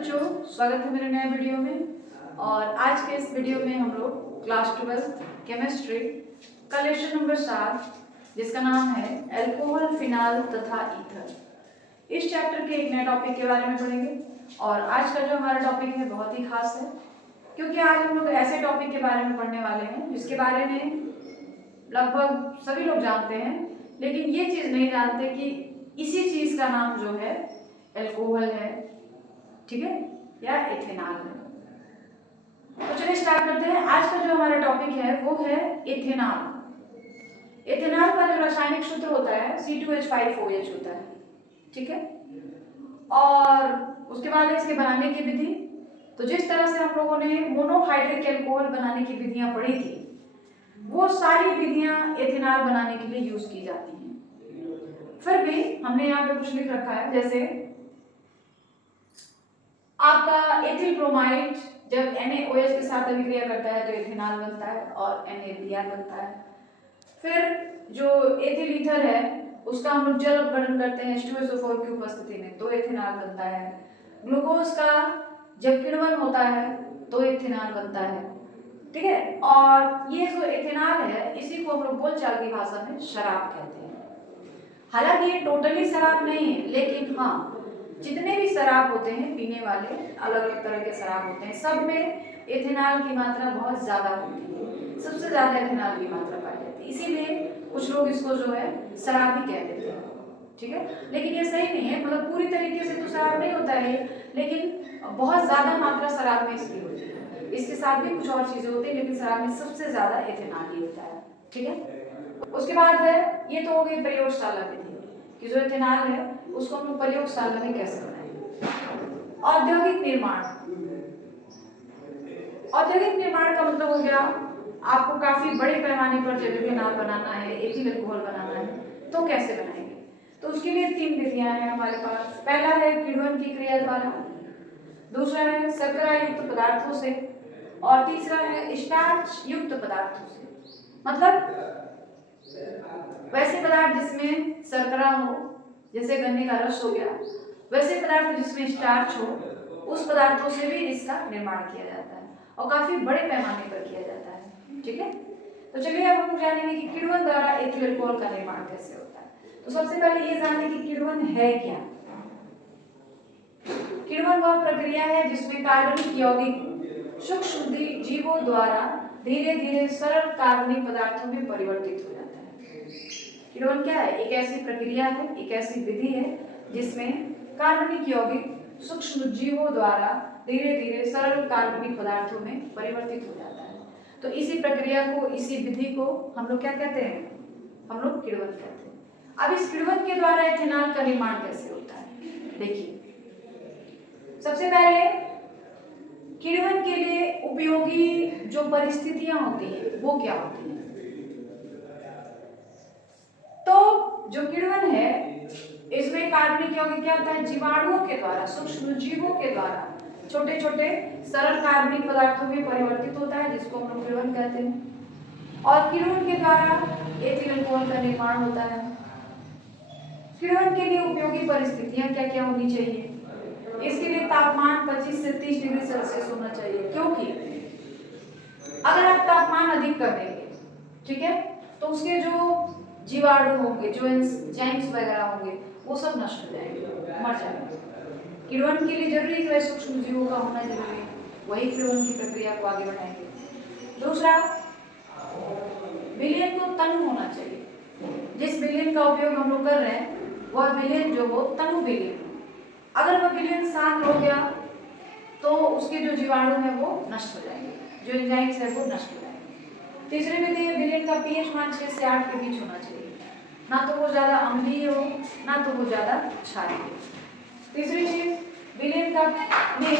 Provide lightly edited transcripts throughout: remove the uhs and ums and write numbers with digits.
बच्चों, स्वागत है मेरे नए वीडियो में। और आज के इस वीडियो में हम लोग क्लास 12 केमिस्ट्री का लेसन नंबर 7 जिसका नाम है अल्कोहल, फिनाल तथा ईथर, इस चैप्टर के एक नए टॉपिक के बारे में पढ़ेंगे। और आज का जो हमारा टॉपिक है बहुत ही खास है, क्योंकि आज हम लोग ऐसे टॉपिक के बारे में पढ़ने वाले हैं जिसके बारे में लगभग सभी लोग जानते हैं, लेकिन ये चीज़ नहीं जानते कि इसी चीज़ का नाम जो है अल्कोहल है, ठीक है, या इथेनॉल है। तो चलिए स्टार्ट करते हैं। आज का जो हमारा टॉपिक है वो है इथेनॉल। इथेनॉल का जो रासायनिक सूत्र होता है C2H5OH होता है, ठीक है। और उसके बाद इसके बनाने की विधि, तो जिस तरह से हम लोगों ने मोनोहाइड्रिक अल्कोहल बनाने की विधियां पढ़ी थी, वो सारी विधियां इथेनॉल बनाने के लिए यूज की जाती हैं। फिर भी हमने यहाँ पे कुछ लिख रखा है, जैसे आपका एथिल ब्रोमाइड जब NaOH के साथ अभिक्रिया करता है तो इथेनॉल बनता है और NaBr बनता है। फिर जो एथिल ईथर है उसका हम लोग जल अपघटन करते हैं H2SO4 की उपस्थिति में तो इथेनॉल बनता है। ग्लूकोज का जब किण्वन होता है तो इथेनॉल बनता है, ठीक है। और ये जो इथेनॉल है इसी को हम लोग बोलचाल की भाषा में शराब कहते हैं। हालांकि ये टोटली शराब नहीं है, लेकिन हाँ, जितने भी शराब होते हैं पीने वाले, अलग अलग तरह के शराब होते हैं, सब में इथेनॉल की मात्रा बहुत ज्यादा होती है, सबसे ज्यादा इथेनॉल की मात्रा पाई जाती है। इसीलिए कुछ लोग इसको जो है शराब ही कह देते हैं, ठीक है। लेकिन ये सही नहीं है, मतलब पूरी तरीके से तो शराब नहीं होता है, लेकिन बहुत ज्यादा मात्रा शराब में इसकी होती है। इसके साथ भी कुछ और चीजें होती है, लेकिन शराब में सबसे ज्यादा इथेनॉल ही होता है, ठीक है। उसके बाद है, ये तो हो गई प्रयोगशाला विधि कि जो इथेनॉल है उसको हम लोग प्रयोगशाला में कैसे बनाएंगे। औद्योगिक निर्माण, औद्योगिक निर्माण का मतलब हो गया आपको काफी बड़े पैमाने पर जब इथेनॉल बनाना है, एथिल अल्कोहल बनाना है, तो कैसे बनाएंगे। तो उसके लिए 3 विधियां हैं हमारे पास। पहला है किण्वन की क्रिया द्वारा, दूसरा है शर्करा युक्त पदार्थों से, और तीसरा है स्टार्च युक्त पदार्थों से। मतलब वैसे पदार्थ जिसमें शर्करा हो, जैसे गन्ने का रस हो गया, वैसे पदार्थ जिसमें स्टार्च हो, उस पदार्थों से भी इसका निर्माण किया जाता है और काफी बड़े पैमाने पर किया जाता है, ठीक है। तो चलिए अब हम जानेंगे कि किण्वन द्वारा एथिल अल्कोहल का निर्माण कैसे होता है। तो सबसे पहले ये जाने कि किण्वन है क्या। किण्वन वह प्रक्रिया है जिसमें कार्बनिक यौगिक सूक्ष्म जीवों द्वारा धीरे धीरे सरल कार्बनिक पदार्थों में परिवर्तित हो जाता है। किण्वन क्या है? एक ऐसी प्रक्रिया है, एक ऐसी विधि है जिसमें कार्बनिक यौगिक सूक्ष्म जीवों द्वारा धीरे धीरे सरल कार्बनिक पदार्थों में परिवर्तित हो जाता है। तो इसी प्रक्रिया को, इसी विधि को हम लोग क्या कहते हैं? हम लोग किण्वन कहते हैं। अब इस किण्वन के द्वारा इथेनॉल का निर्माण कैसे होता है, देखिए। सबसे पहले किण्वन के लिए उपयोगी जो परिस्थितियां होती हैं वो क्या होती हैं। तो जो किण्वन है इसमें कार्बनिक यौगिक क्या होता है? जीवाणुओं के द्वारा, सूक्ष्म जीवों के द्वारा छोटे छोटे सरल कार्बनिक पदार्थों में परिवर्तित होता है, जिसको हम लोग किण्वन कहते हैं। और किण्वन के द्वारा एथिल अल्कोहल का निर्माण होता है। किण्वन के लिए उपयोगी परिस्थितियां क्या क्या होनी चाहिए? इसके लिए तापमान 25 से 30 डिग्री सेल्सियस होना चाहिए, क्योंकि अगर आप तापमान अधिक कर देंगे, ठीक है, तो उसके जो जीवाणु होंगे, जो एंजाइम्स वगैरह होंगे, वो सब नष्ट हो जाएंगे, मर जाएंगे। किण्वन के लिए जरूरी है सूक्ष्म जीवों का होना जरूरी है, वही किण्वन की प्रक्रिया को आगे बढ़ाएंगे। दूसरा, विलयन को तनु होना चाहिए। जिस विलयन का उपयोग हम लोग कर रहे हैं वह विलयन जो हो तनु विलयन हो। अगर वह विलयन शांत हो गया तो उसके जो जीवाणु है वो नष्ट हो जाएंगे, जो एंजाइम्स है वो नष्ट हो जाएंगे। तीसरी विधि है, विलयन का pH मान 6 से 8 के बीच होना चाहिए, ना तो वो ज्यादा अम्लीय हो ना तो वो ज्यादा क्षारीय हो। तीसरी चीज, विलयन का में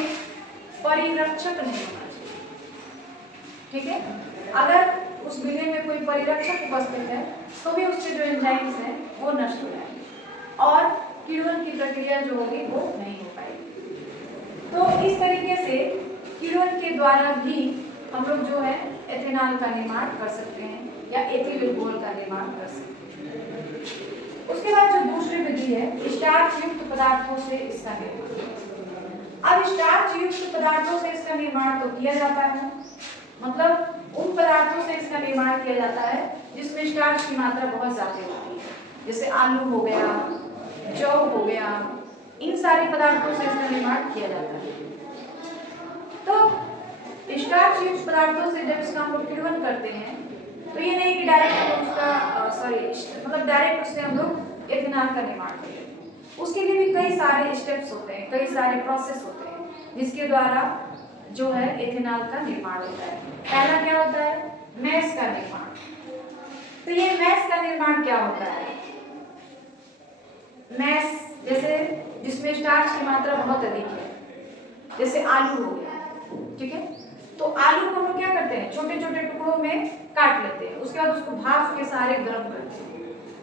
परिरक्षक नहीं होना चाहिए, ठीक है। अगर उस विलयन में कोई परिरक्षक उपस्थित है तो भी उसके जो एंजाइम्स हैं वो नष्ट हो जाएंगे और किण्वन की प्रक्रिया जो होगी वो नहीं हो पाएगी। तो इस तरीके से किण्वन के द्वारा भी हम लोग जो है इथेनॉल का निर्माण कर सकते हैं या एथिल अल्कोहल का निर्माण कर सकते हैं। उसके बाद जो दूसरी विधि है, स्टार्च युक्त पदार्थों से इसका निर्माण। अब स्टार्च युक्त पदार्थों से इसका निर्माण तो किया जाता है, मतलब उन पदार्थों से इसका निर्माण किया जाता है जिसमें स्टार्च की मात्रा बहुत ज्यादा होती है, जैसे आलू हो गया, जौ हो गया, इन सारे पदार्थों से इसका निर्माण किया जाता है। तो स्टार्च युक्त पदार्थों से जब इसका हम लोग किण्वन करते हैं तो ये नहीं कि डायरेक्ट हम लोग उसका मतलब डायरेक्ट उससे हम लोग एथेनॉल का निर्माण करते हैं। उसके लिए भी कई सारे स्टेप्स होते हैं, कई सारे प्रोसेस होते हैं जिसके द्वारा जो है एथेनॉल का निर्माण होता है। पहला क्या होता है? मैस का निर्माण। तो ये मैस का निर्माण क्या होता है? मैस जैसे जिसमें स्टार्च की मात्रा बहुत अधिक है, जैसे आलू हो गया, ठीक है। तो आलू को हम क्या करते हैं, छोटे छोटे टुकड़ों में काट लेते हैं, उसके बाद उसको भाप के सहारे गर्म करते हैं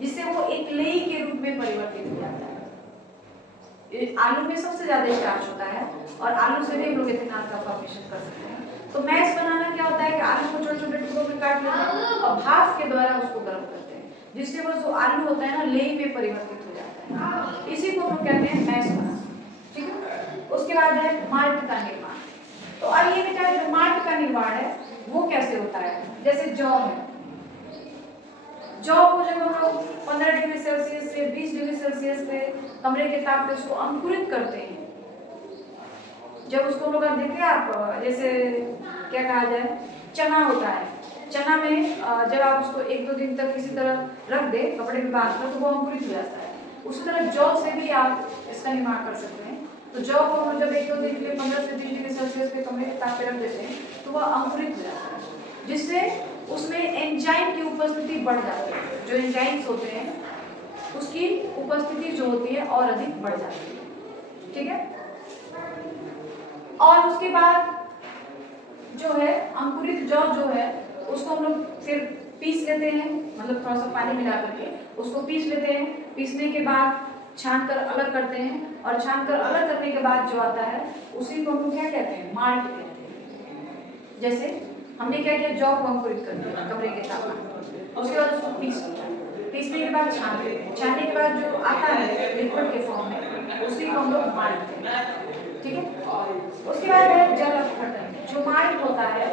जिससे वो एक लेई के रूप में परिवर्तित हो जाता है। आलू में सबसे ज्यादा स्टार्च होता है और आलू से भी हम लोग एथेनॉल का फॉर्मेशन कर सकते हैं। तो मैश बनाना क्या होता है कि आलू को छोटे छोटे टुकड़ों में काट लेते हैं और भाप के द्वारा उसको गर्म करते हैं जिससे वो जो आलू होता है ना लेई में परिवर्तित हो जाता है। इसी को हम लोग कहते हैं मैश बनाना, ठीक है। उसके बाद है माल्ट का निर्माण। तो अब ये बेटा जो माल्ट का निर्माण है वो कैसे होता है? जैसे जौ है, जौ को जब हम लोग 15 डिग्री सेल्सियस से 20 डिग्री सेल्सियस पे कमरे के ताप पे उसको अंकुरित करते हैं, जब उसको लोग देखिए आप जैसे क्या कहा जाए, चना होता है, चना में जब आप उसको 1-2 दिन तक किसी तरह रख दे कपड़े में बांध कर तो वो अंकुरित हो जाता है। उसी तरह जौ से भी आप इसका निर्माण कर सकते हैं। तो जौ को हम जब 1-2 दिन के लिए 15 से 20 डिग्री सेल्सियस पे कमरे के ताप पे रख देते हैं तो वह अंकुरित हो जाता है, जिससे उसमें एंजाइम की उपस्थिति बढ़ जाती है। जो एंजाइम्स होते हैं उसकी उपस्थिति जो होती है और अधिक बढ़ जाती है, ठीक है। और उसके बाद जो है अंकुरित जौ जो है उसको हम लोग फिर पीस लेते हैं, मतलब थोड़ा सा पानी मिला करके उसको पीस लेते हैं। पीसने के बाद छान कर अलग करते हैं और छान कर अलग करने के बाद जो आता है उसी को हम लोग क्या कहते हैं, माल्ट कहते हैं। जैसे हमने क्या किया, जौ को अंकुरित कर दिया कमरे के तापमान, उसके बाद उसको पीस लिया, पीसने के बाद छान लेते हैं, छानने के बाद जो आता है लिक्विड के फॉर्म में उसी को हम लोग माल्ट कहते हैं, ठीक है। उसके बाद है जल अपघटन। जो माल्ट होता है,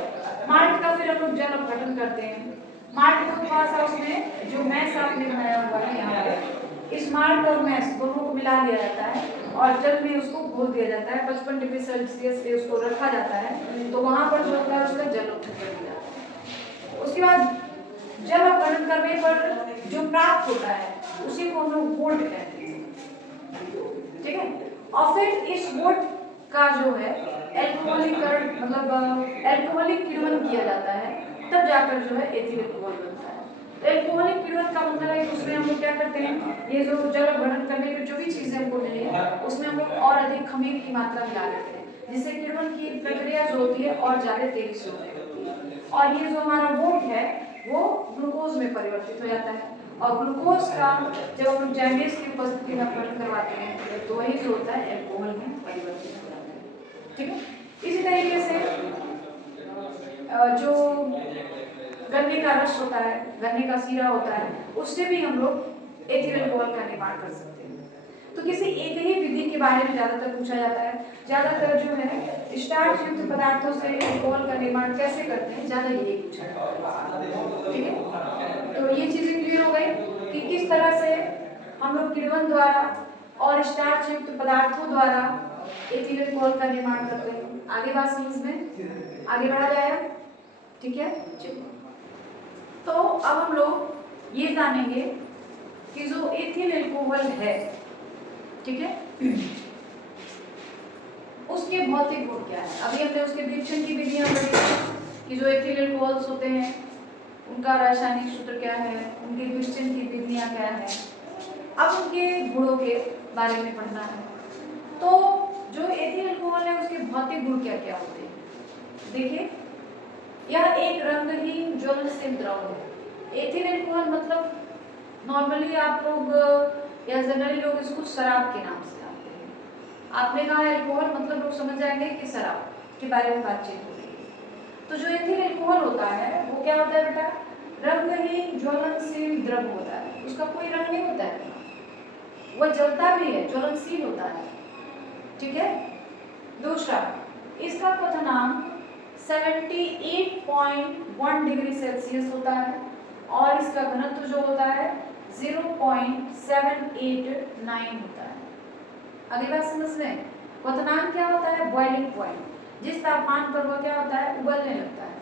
माल्ट का फिर हम लोग जल अपघटन करते हैं। माल्ट को थोड़ा सा उसमें जो मैस आपने बनाया हुआ है यहाँ पे, इस माल्ट और मैस दोनों को मिला लिया जाता है और जल में उसको घोल दिया जाता है। 55 डिग्री सेल्सियस पे उसको रखा जाता है तो वहां पर जो होता है उसका जल अपघटन हो जाता है। उसके बाद जल अपघटन करने पर जो प्राप्त होता है उसी को हम लोग वोट कहते हैं, ठीक है। और फिर इस वोट का जो है एल्कोहलीकरण मतलब एल्कोहलिक किण्वन किया जाता है, तब जाकर जो है एथिल अल्कोहल बनता है। तो एल्कोहलिक किण्वन का मतलब है कि उसमें हम लोग क्या करते हैं, ये जो जल अपघटन करने की जो भी चीजें हमको मिली है उसमें हम लोग और अधिक खमीर की मात्रा मिला देते हैं जिससे किण्वन की प्रक्रिया जो होती है और ज्यादा तेजी से होती है और ये जो हमारा वोट है वो ग्लूकोज में परिवर्तित हो जाता है और ग्लूकोज का जब हम लोग जैमेस की उपस्थिति में अपघटन करवाते हैं तो वही जो होता है एल्कोहल में परिवर्तित हो जाता है, ठीक है। इसी तरीके से जो गन्ने का रस होता है, गन्ने का सीरा होता है, उससे भी हम लोग एथिल अल्कोहल का निर्माण कर सकते हैं। तो किसी एक ही विधि के बारे में ज्यादातर पूछा जाता है, ज्यादातर जो है स्टार्च युक्त पदार्थों से अल्कोहल का निर्माण कैसे करते हैं, ज्यादा यही पूछा जाता है, ठीक है। तो ये चीजें क्लियर हो गई कि किस तरह से हम लोग किण्वन द्वारा और स्टार्च युक्त पदार्थों द्वारा एथिल अल्कोहल का निर्माण करते हैं। आगे बात समझ में आगे बढ़ा जाएगा, ठीक है। चलिए, तो अब हम लोग ये जानेंगे कि जो एथिल अल्कोहल है, ठीक है, उसके भौतिक गुण क्या है। अभी हमने उसके विघटन की विधियां पढ़ी कि जो एथिल अल्कोहल्स होते हैं उनका रासायनिक सूत्र क्या है, उनके विघटन की विधियां क्या है। अब उनके गुणों के बारे में पढ़ना है। तो जो एथिल अल्कोहल है उसके भौतिक गुण क्या क्या होते हैं। देखिए, यह एक रंगहीन ज्वलनशील द्रव है। एथिल अल्कोहल मतलब नॉर्मली आप लोग या जनरली लोग इसको शराब के नाम से जानते हैं। आपने कहा अल्कोहल मतलब लोग समझ जाएंगे कि शराब के बारे में बातचीत हो रही है। तो जो एथिल अल्कोहल होता है वो क्या होता है बेटा, रंगहीन ज्वलनशील द्रव होता है। उसका कोई रंग नहीं होता है, वह जलता भी है, ज्वलनशील होता है, ठीक है। दूसरा, इसका क्वथनांक 78.1 डिग्री सेल्सियस होता है और इसका घनत्व जो होता है 0.789 होता है। अगली बात समझ लें, क्वथनांक क्या होता है? Boiling point. जिस तापमान पर वो क्या होता है? उबलने लगता है।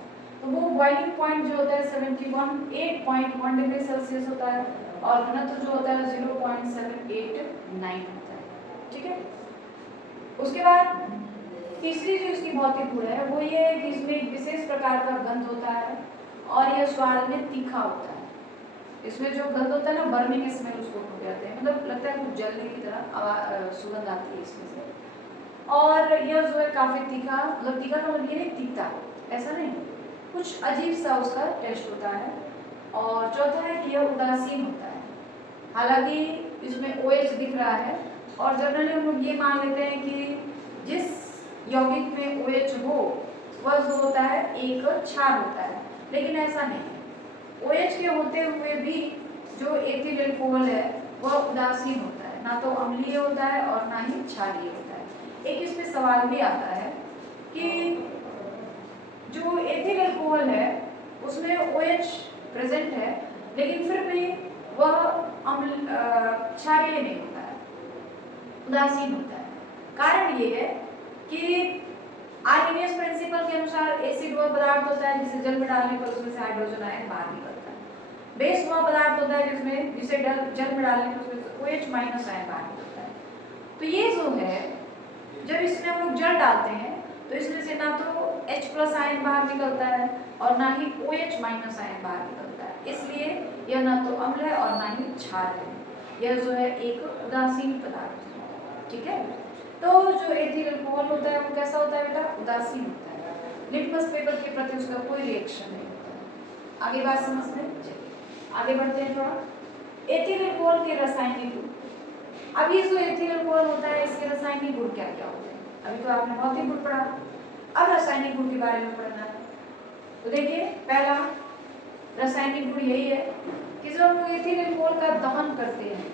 तो वो बॉइलिंग पॉइंट जो होता है 78.1 डिग्री सेल्सियस होता है और घनत्व जो होता है 0.789 होता है। ठीक है। उसके बाद तीसरी जो इसकी भौतिक गुण है वो ये है कि इसमें एक विशेष प्रकार का गंध होता है और यह स्वाद में तीखा होता है। इसमें जो गंध होता है ना, बर्निंग स्मेल उसको कहते हैं, मतलब लगता है कुछ जलने की तरह सुगंध आती है इसमें से। और यह जो है काफी तीखा, मतलब तीखा का मतलब ये नहीं तीखा, ऐसा नहीं, कुछ अजीब सा उसका टेस्ट होता है। और चौथा है कि यह उदासीन होता है। हालांकि इसमें OH दिख रहा है और जनरली हम लोग ये मान लेते हैं कि जिस यौगिक में OH हो वह जो होता है एक क्षार होता है, लेकिन ऐसा नहीं है। OH के होते हुए भी जो एथिल अल्कोहल है वह उदासीन होता है, ना तो अम्लीय होता है और ना ही क्षारीय होता है। एक इसमें सवाल भी आता है कि जो एथिल अल्कोहल है उसमें OH प्रेजेंट है, लेकिन फिर भी वह क्षारीय नहीं होता है, उदासीन होता है। कारण ये है कि आर्हेनियस प्रिंसिपल के अनुसार एसिड वह पदार्थ होता है जिसे जल में डालने पर उसमें से हाइड्रोजन आयन बाहर निकलता है। बेस वह पदार्थ होता है जिसे जल में डालने पर उसमें से OH माइनस आयन बाहर निकलता है। तो ये जो है, जब इसमें हम लोग जल डालते हैं तो इसमें से ना तो H प्लस आयन बाहर निकलता है और ना ही OH माइनस आयन बाहर निकलता है, इसलिए यह ना तो अम्ल है और ना ही क्षार है। यह जो है एक उदासीन पदार्थ है। ठीक है। तो जो एथिल अल्कोहल होता है वो कैसा होता है बेटा? उदासीन होता है। लिटमस पेपर के प्रति उसका कोई रिएक्शन नहीं होता है। आगे बात समझते हैं, चलिए आगे बढ़ते हैं थोड़ा। एथिल अल्कोहल के रासायनिक गुण। अब ये जो एथिल अल्कोहल होता है इसके रासायनिक गुण क्या क्या होते हैं? अभी तो आपने भौतिक गुण पढ़ा, अब रासायनिक गुण के बारे में पढ़ना है। तो देखिए, पहला रासायनिक गुण यही है कि जब हम लोग एथिल अल्कोहल का दहन करते हैं,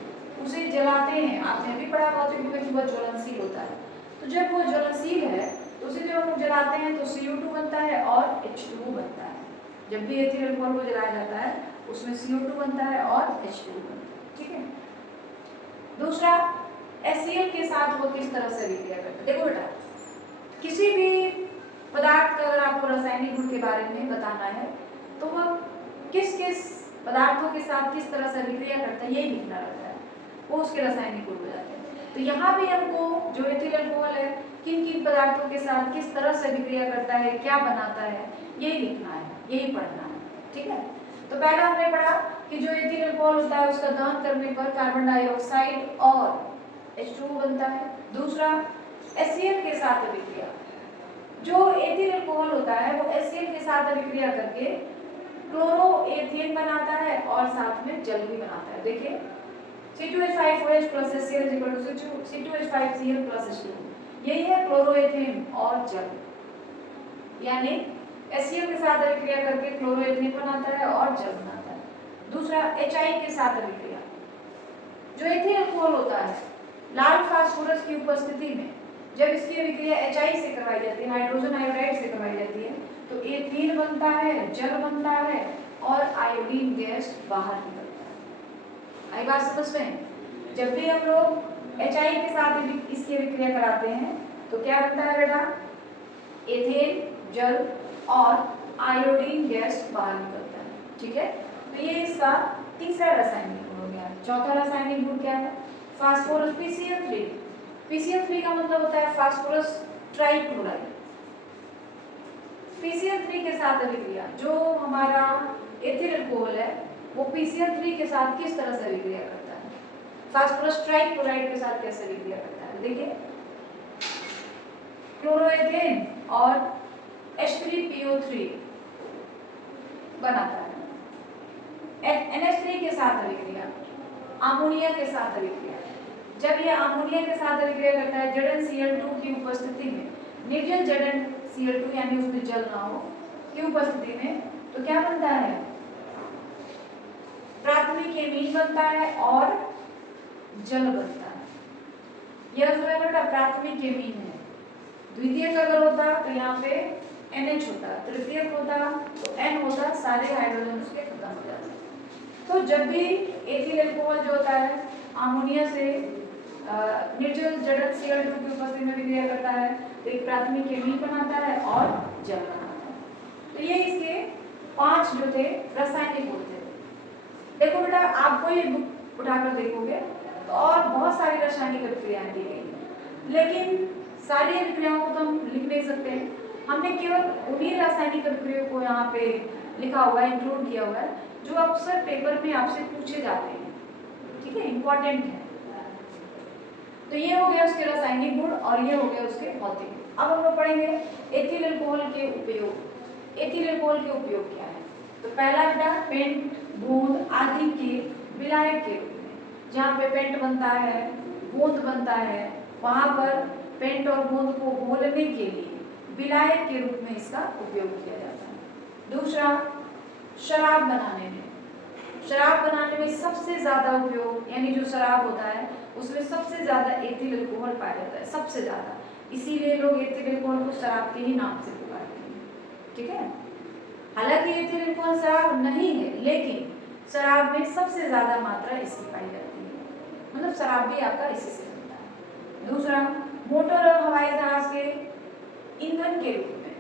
उसे जलाते हैं, आपने अभी पढ़ा भौतिक गुण में, वह ज्वलनशील होता है। तो जब वो ज्वलनशील है तो उसे जब हम लोग जलाते हैं तो CO2 बनता है और H2O बनता है। जब भी एथिल अल्कोहल को जलाया जाता है उसमें CO2 बनता है और H2O बनता है। ठीक है। दूसरा, HCl के साथ वो किस तरह से अभिक्रिया करता है? देखो बेटा, किसी भी पदार्थ का अगर आपको रासायनिक गुण के बारे में बताना है तो वह किस किस पदार्थों के साथ किस तरह से अभिक्रिया करता है यही लिखना रहता है, वो उसके रासायनिक गुण हो जाते हैं। तो यहाँ भी हमको जो एथिल अल्कोहल है किन किन पदार्थों के साथ किस तरह से अभिक्रिया करता है, क्या बनाता है, यही लिखना है, यही पढ़ना है। ठीक है। तो पहला हमने पढ़ा कि जो एथिल अल्कोहल होता है उसका दहन करने पर कार्बन डाइऑक्साइड और H2O बनता है। दूसरा, HCl के साथ अभिक्रिया, जो एथिल अल्कोहल होता है वो HCl के साथ अभिक्रिया करके क्लोरोएथेन बनाता है और साथ में जल भी बनाता है। देखिए, C2H5OH plus HCl is equal to C2H5Cl plus H2O, यही है क्लोरोएथेन और जल। यानी HCl के साथ अभिक्रिया करके क्लोरोएथेन बनाता है और जल बनाता है। दूसरा, HI के साथ अभिक्रिया, जो एथिल अल्कोहल होता है लाल फास्फोरस की उपस्थिति में जब इसकी अभिक्रिया HI से करवाई जाती है, हाइड्रोजन आयोडाइड से करवाई जाती है, तो एथीन बनता है, जल बनता है और आयोडीन गैस बाहर निकलता है। आई बात समझ रहे हैं? जब भी हम लोग HI के साथ इसकी अभिक्रिया कराते हैं तो क्या बनता है बेटा? एथेन, जल और आयोडीन गैस बाहर निकलता है। ठीक है। तो ये इसका तीसरा रासायनिक गुण हो गया। चौथा रासायनिक गुण क्या है? Phosphorus PCl3। PCl3 का मतलब होता है फास्फोरस ट्राइक्लोराइड। PCl3 के साथ अभिक्रिया, जो हमारा एथिल अल्कोहल है वो PCl3 के साथ किस तरह से अभिक्रिया करता है? फास्फोरस ट्राइक्लोराइड के साथ कैसे अभिक्रिया करता है? देखिए, क्लोरोएथेन और H3PO3 बनाता है। NH3 के साथ अभिक्रिया, अमोनिया के साथ अभिक्रिया, जब ये अमोनिया के साथ अभिक्रिया करता है ZnCl2 की उपस्थिति में, निर्जल ZnCl2 यानी उसमें जल ना हो की उपस्थिति में, तो क्या बनता है? प्राथमिक एमीन बनता है और जल बनता है। यह जो है बेटा प्राथमिक एमीन है। द्वितीयक अगर होता तो यहाँ पे NH होता, तृतीयक होता तो N होता, सारे हाइड्रोजन उसके खत्म हो जाते। तो जब भी एथिल अल्कोहल जो होता है अमोनिया से निर्जल जड़क Cl2 की उपस्थिति में विक्रिया करता है तो एक प्राथमिक एमीन बनाता है और जल बनाता है। तो ये इसके 5 जो थे रासायनिक गुण थे। देखो बेटा, आप कोई बुक उठाकर देखोगे तो और बहुत सारी रासायनिक अभिक्रियाएं दी गई हैं, लेकिन सारी अभिक्रियाओं को तो हम लिख नहीं सकते। हमने केवल उन्हीं रासायनिक अभिक्रियाओं को यहाँ पे लिखा हुआ है, इंक्लूड किया हुआ है, जो अक्सर पेपर में आपसे पूछे जाते हैं। ठीक है, इंपॉर्टेंट है। तो ये हो गया उसके रासायनिक गुण और ये हो गया उसके भौतिक गुण। अब हम लोग पढ़ेंगे एथिल अल्कोहल के उपयोग। एथिल अल्कोहल के उपयोग क्या है? तो पहला बेटा, पेंट, बूंद आदि के विलायक के रूप में। जहाँ पे पेंट बनता है, बूंद बनता है, वहां पर पेंट और बूंद को घोलने के लिए विलायक के रूप में इसका उपयोग किया जाता है। दूसरा, शराब बनाने में। शराब बनाने में सबसे ज्यादा उपयोग, यानी जो शराब होता है उसमें सबसे ज्यादा एथिल अल्कोहल पाया जाता है, सबसे ज्यादा। इसीलिए लोग एथिल अल्कोहल को शराब के ही नाम से पुकारते हैं। ठीक है, हालांकि एथिल अल्कोहल शराब नहीं है, लेकिन शराब में सबसे ज्यादा मात्रा इसकी पाई जाती है, मतलब शराब भी आपका इसी से बनता है। दूसरा, मोटर और हवाई जहाज के ईंधन के रूप में।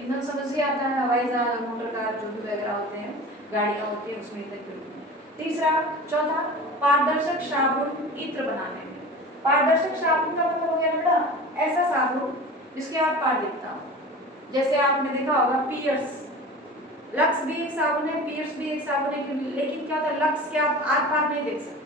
ईंधन समझ से आता है, हवाई जहाज, मोटर कार जो भी वगैरह होते हैं, गाड़ियां होती है, उसमें ईंधन के रूप में। तीसरा, चौथा, पारदर्शक साबुन इत्र बनाने में। पारदर्शक साबुन का मतलब हो गया बेटा ऐसा साबुन जिसके आर पार दिखता हो। जैसे आपने देखा होगा पियर्स, लक्स भी एक साबुन है, पियर्स भी एक साबुन है, लेकिन क्या होता है, लक्स के आप आर पार नहीं देख सकते।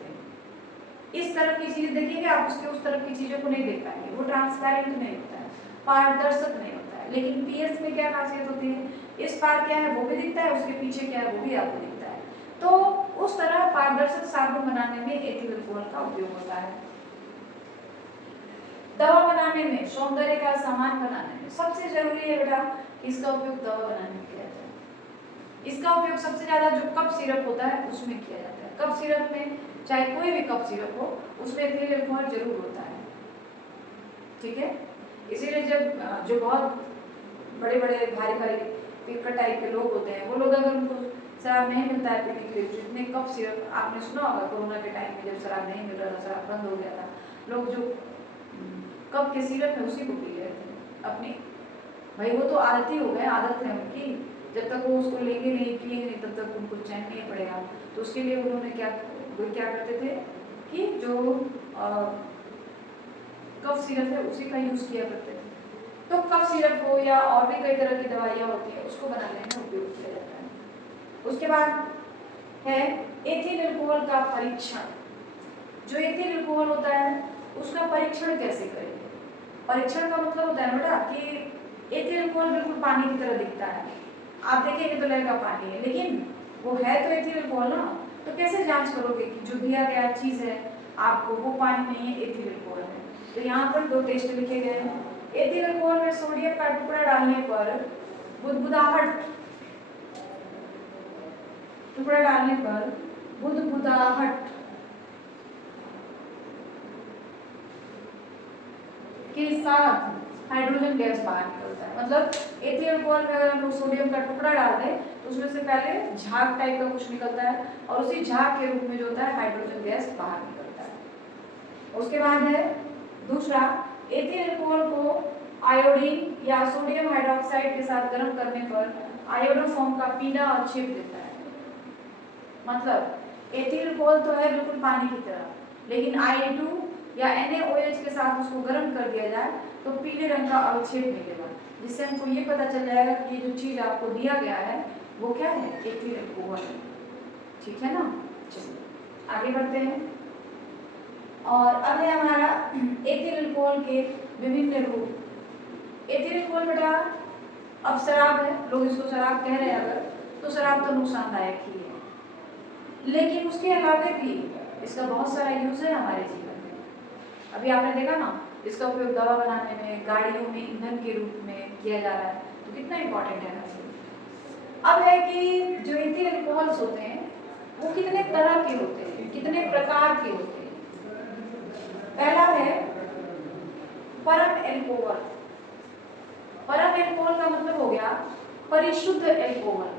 इस तरफ की चीज देखेंगे आप, उसके उस तरफ की चीजों को नहीं देख पाएंगे, वो ट्रांसपेरेंट नहीं होता है, पारदर्शक नहीं होता है। लेकिन पियर्स में क्या खासियत होती है, इस पार क्या है वो भी दिखता है, उसके पीछे क्या है वो भी आपको दिखता है। तो उस तरह पारदर्शक साबुन बनाने में एथिल अल्कोहल का उपयोग होता है। दवा बनाने में, सौंदर्य का सामान बनाने में सबसे जरूरी है बेटा कि इसका उपयोग दवा बनाने में किया जाए। इसका उपयोग सबसे ज्यादा जो कफ सिरप होता है उसमें किया जाता है। कफ सिरप में, चाहे कोई भी कफ सिरप हो, उसमें एथिल अल्कोहल जरूर होता है। ठीक है, इसीलिए जब जो बहुत बड़े बड़े भारी भारी पिक्कर टाइप के लोग होते हैं, वो लोग अगर उनको शराब नहीं मिलता है पीने के लिए, जितने कफ सिरप आपने सुना होगा कोरोना के टाइम में जब शराब नहीं मिल रहा था, शराब बंद हो गया था, लोग जो कफ के सिरप है उसी को पी रहे थे अपनी। भाई वो तो आदत ही हो गए, आदत है उनकी, जब तक वो उसको लेंगे नहीं, पिएंगे नहीं, तब तक उनको चैन नहीं पड़ेगा। तो उसके लिए उन्होंने क्या करते थे कि जो कफ सिरप है उसी का यूज किया करते थे। तो कफ सिरप हो या और भी कई तरह की दवाइयाँ होती है, उसको बनाने में उपयोग किया जाता है। उसके बाद है एथिल अल्कोहल का परीक्षण। जो एथिल अल्कोहल होता है उसका परीक्षण कैसे करें? परीक्षण का मतलब होता है बेटा कि एथिल अल्कोहल बिल्कुल पानी की तरह दिखता है, आप देखेंगे तो लगेगा पानी है, लेकिन वो है तो एथिल अल्कोहल ना। तो कैसे जांच करोगे कि जो दिया गया चीज है आपको वो पानी नहीं है, एथिल अल्कोहल है? तो यहाँ पर 2 टेस्ट लिखे गए हैं। एथिल अल्कोहल में सोडियम का टुकड़ा डालने पर बुदबुदाहट, टुकड़ा डालने पर बुदबुदाहट के साथ हाइड्रोजन गैस बाहर निकलता है। मतलब एथिल अल्कोहल में अगर हम लोग सोडियम का टुकड़ा डाल दें तो उसमें से पहले झाग टाइप का कुछ निकलता है और उसी झाग के रूप में जो होता है हाइड्रोजन गैस बाहर निकलता है। उसके बाद है दूसरा, एथिल अल्कोहल को आयोडीन या सोडियम हाइड्रोक्साइड के साथ गर्म करने पर आयोडोफॉर्म का पीला अवक्षेप देता है। मतलब एथिल अल्कोहल तो है बिल्कुल पानी की तरह, लेकिन I2 या NaOH के साथ उसको गर्म कर दिया जाए तो पीले रंग का अवक्षेप मिलेगा, जिससे हमको ये पता चल जाएगा कि ये जो चीज आपको दिया गया है वो क्या है, एथिल अल्कोहल। ठीक है ना, चलिए आगे बढ़ते हैं। और अब है हमारा एथिल अल्कोहल के विभिन्न रूप। एथिल अल्कोहल बेटा अब शराब है, लोग इसको शराब कह रहे हैं अगर, तो शराब तो नुकसानदायक ही है, लेकिन उसके अलावा भी इसका बहुत सारा यूज है हमारे जीवन में। अभी आपने देखा ना, इसका उपयोग दवा बनाने में, गाड़ियों में ईंधन के रूप में किया जा रहा है, तो कितना इंपॉर्टेंट है ना। अब है कि जो एथिल अल्कोहल्स होते हैं वो कितने तरह के होते हैं, कितने प्रकार के होते हैं। पहला है परम एल्कोहल। परम एल्कोहल का मतलब हो गया परिशुद्ध एल्कोहल।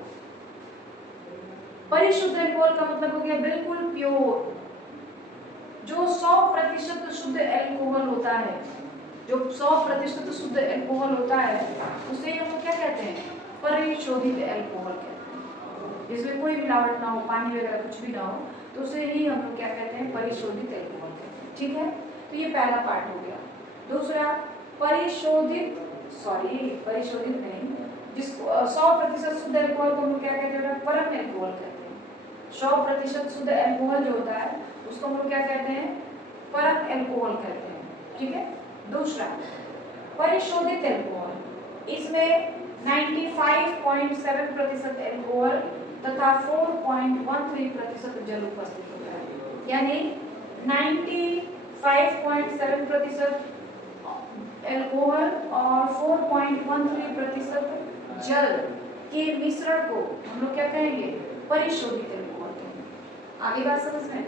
परिशुद्ध एल्कोहल का मतलब हो गया बिल्कुल प्योर, जो 100% शुद्ध एल्कोहल होता है। जो 100% शुद्ध एल्कोहल होता है उसे हम लोग क्या कहते हैं? परिशोधित एल्कोहल कहते हैं। जिसमें कोई मिलावट ना हो, पानी वगैरह कुछ भी ना हो, तो उसे ही हम लोग क्या कहते हैं? परिशोधित एल्कोहल कहते हैं। ठीक है, तो ये पहला पार्ट हो गया। दूसरा, परिशोधित नहीं, जिसको 100% शुद्ध एल्कोहल को हम लोग क्या कहते हैं? परम एल्कोहल कहते हैं। 100% शुद्ध एल्कोहल जो होता है उसको हम लोग क्या कहते हैं? परम एल्कोहल कहते हैं। ठीक है। दूसरा, परिशोधित एल्कोहल, इसमें 95.7% एल्कोहल तथा 4.13% जल उपस्थित होता है। यानी 95.7% एल्कोहल और 4.13% जल के मिश्रण को हम लोग क्या कहेंगे? परिशोधित एल्कोहल कहेंगे। आगे बात समझ में?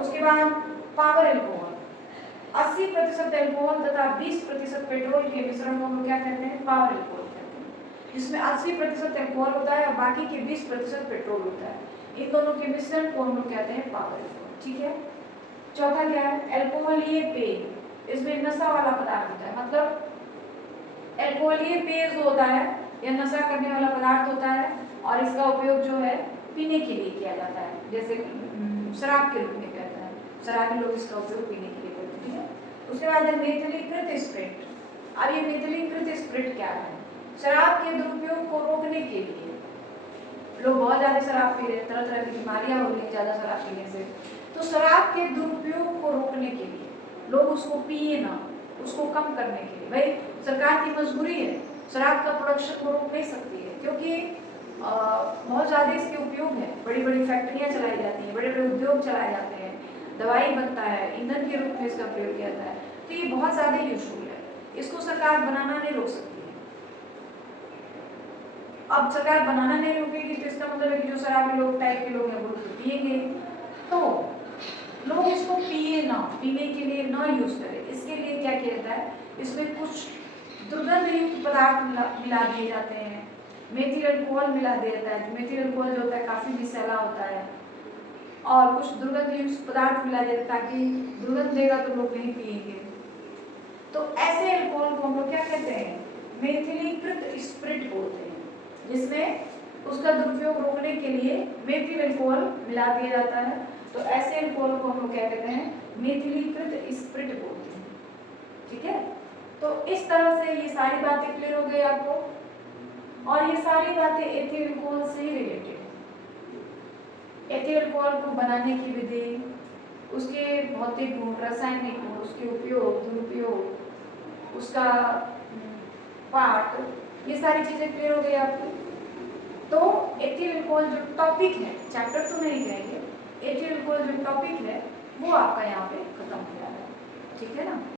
उसके बाद पावर एल्कोहल, 80% एल्कोहल तथा 20% पेट्रोल के मिश्रण को हम लोग क्या कहते हैं? पावर एल्कोहल कहते हैं। जिसमें 80% एल्कोहल होता है और बाकी के 20% पेट्रोल होता है। इन दोनों के मिश्रण को हम लोग कहते हैं पावर एल्कोहल। ठीक है। चौथा क्या है? अल्कोहलीय पेय, इसमें नशा वाला पदार्थ होता है। मतलब अल्कोहलीय पेय जो होता है यह नशा करने वाला पदार्थ होता है और इसका उपयोग जो है पीने के लिए किया जाता है, जैसे शराब के रूप में कहता है। शराबी लोग इसका उपयोग पीने के लिए करते हैं। उसके बाद है मेथिलीकृत स्प्रिट। अब ये मेथिलीकृत स्प्रिट क्या है? शराब के दुरुपयोग को रोकने के लिए, लोग बहुत ज्यादा शराब पी रहे हैं, तरह तरह की बीमारियां हो रही हैं ज्यादा शराब पीने से, तो शराब के दुरुपयोग को रोकने के लिए लोग उसको पिए ना, उसको कम करने के लिए, भाई सरकार की मजबूरी है, शराब का प्रोडक्शन को रोक नहीं सकती है क्योंकि बहुत ज़्यादा इसके उपयोग है। बड़ी बड़ी फैक्ट्रियाँ चलाई जाती हैं, बड़े बड़े उद्योग चलाए जाते हैं, दवाई बनता है, ईंधन के रूप में इसका प्रयोग किया जाता है, तो ये बहुत ज़्यादा यूजफुल है। इसको सरकार बनाना नहीं रोक सकती है। अब सरकार बनाना नहीं रोकेगी तो इसका मतलब है कि जो शराबी लोग टाइप के लोग हैं वो पिएंगे, तो लोग इसको पिए ना, पीने के लिए ना यूज करें। इसके लिए क्या किया जाता है? इसमें कुछ दुर्गंध युक्त पदार्थ मिला दिए जाते हैं, मेथिल अल्कोहल मिला दिया जाता है। मेथिल अल्कोहल जो होता है काफी विषैला होता है, और कुछ दुर्गंध युक्त पदार्थ मिला दिया जाता है ताकि दुर्गंध देगा तो लोग नहीं पिएंगे। तो ऐसे अल्कोहल को हम लोग क्या कहते हैं? मेथिलीकृत स्प्रिट बोलते हैं, जिसमें उसका दुरुपयोग रोकने के लिए मेथिल अल्कोहल मिला दिया जाता है। तो ऐसे अल्कोहल को हम लोग क्या कहते हैं? मेथिलीकृत स्प्रिट बोलते हैं। ठीक है। तो इस तरह से ये सारी बातें क्लियर हो गई आपको, और ये सारी बातें एथिल अल्कोहल से ही रिलेटेड है। एथिल अल्कोहल को बनाने की विधि, उसके भौतिक गुण, रासायनिक गुण, उसके उपयोग, दुरुपयोग, उसका पाठ, ये सारी चीजें क्लियर हो गई आपको। तो एथिल अल्कोहल जो टॉपिक है, चैप्टर तो नहीं कहेंगे, एथिल अल्कोहल जो टॉपिक है वो आपका यहाँ पे खत्म हो जाएगा। ठीक है ना।